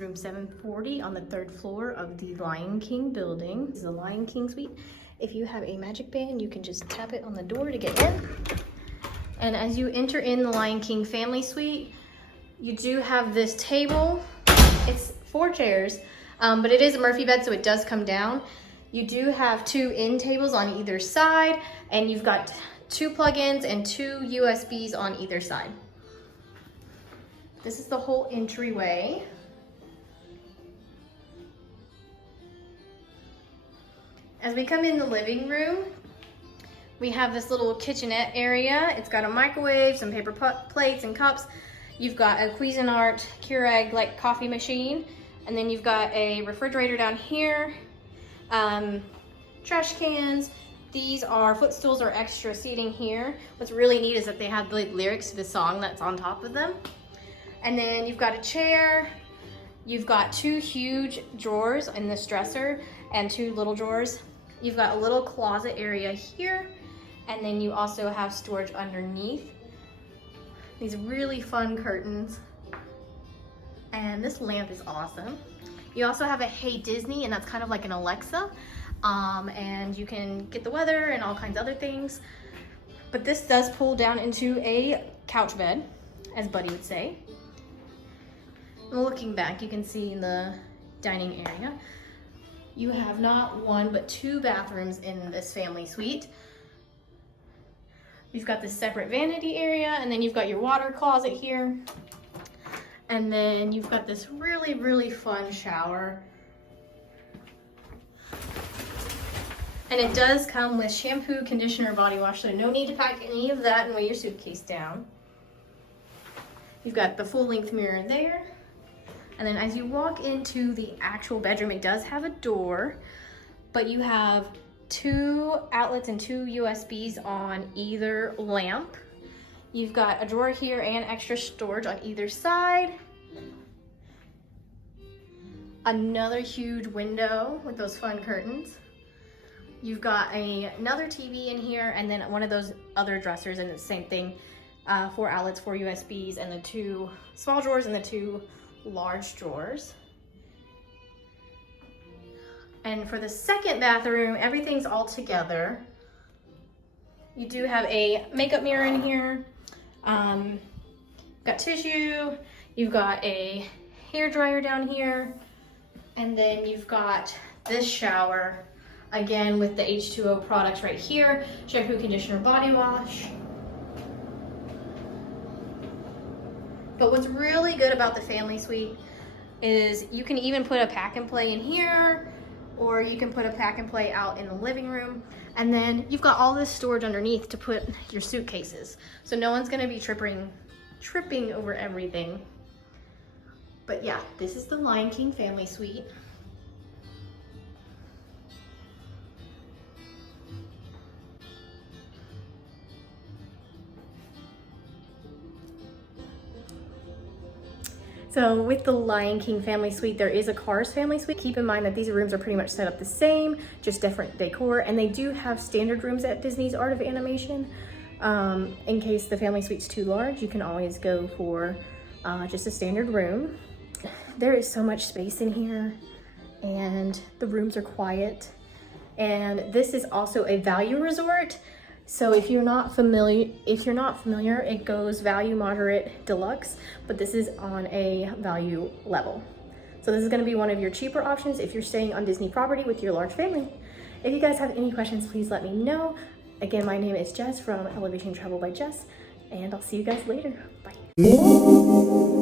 Room 740 on the 3rd floor of the Lion King building. This is the Lion King suite. If you have a magic band, you can just tap it on the door to get in. And as you enter in the Lion King family suite, you do have this table. It's 4 chairs, but it is a Murphy bed, so it does come down. You do have 2 end tables on either side, and you've got 2 plug-ins and 2 USBs on either side. This is the whole entryway. As we come in the living room, we have this little kitchenette area. It's got a microwave, some paper plates and cups. You've got a Cuisinart Keurig like coffee machine, and then you've got a refrigerator down here, trash cans. These are footstools or extra seating here. What's really neat is that they have the lyrics to the song that's on top of them. And then you've got a chair. You've got 2 huge drawers in this dresser and 2 little drawers. You've got a little closet area here, and then you also have storage underneath. These really fun curtains. And this lamp is awesome. You also have a Hey Disney, and that's kind of like an Alexa. And you can get the weather and all kinds of other things. But this does pull down into a couch bed, as Buddy would say. And looking back, you can see in the dining area, you have not 1, but 2 bathrooms in this family suite. You've got this separate vanity area, and then you've got your water closet here. And then you've got this really, really fun shower. And it does come with shampoo, conditioner, body wash, so no need to pack any of that and weigh your suitcase down. You've got the full-length mirror there. And then as you walk into the actual bedroom, it does have a door, but you have 2 outlets and 2 USBs on either lamp. You've got a drawer here and extra storage on either side. Another huge window with those fun curtains. You've got another TV in here, and then one of those other dressers, and it's the same thing. 4 outlets, 4 USBs, and the 2 small drawers and the 2 large drawers. And for the second bathroom, everything's all together. You do have a makeup mirror in here. Got tissue. You've got a hair dryer down here. And then you've got this shower, again with the H2O products right here. Shampoo, conditioner, body wash. But what's really good about the family suite is you can even put a pack and play in here, or you can put a pack and play out in the living room. And then you've got all this storage underneath to put your suitcases. So no one's gonna be tripping over everything. But yeah, this is the Lion King family suite. So with the Lion King family suite, there is a Cars family suite. Keep in mind that these rooms are pretty much set up the same, just different decor, and they do have standard rooms at Disney's Art of Animation. In case the family suite's too large, you can always go for just a standard room. There is so much space in here, and the rooms are quiet. And this is also a value resort. So if you're not familiar, it goes value, moderate, deluxe, but this is on a value level. So this is gonna be one of your cheaper options if you're staying on Disney property with your large family. If you guys have any questions, please let me know. Again, my name is Jess from Elevation Travel by Jess, and I'll see you guys later. Bye.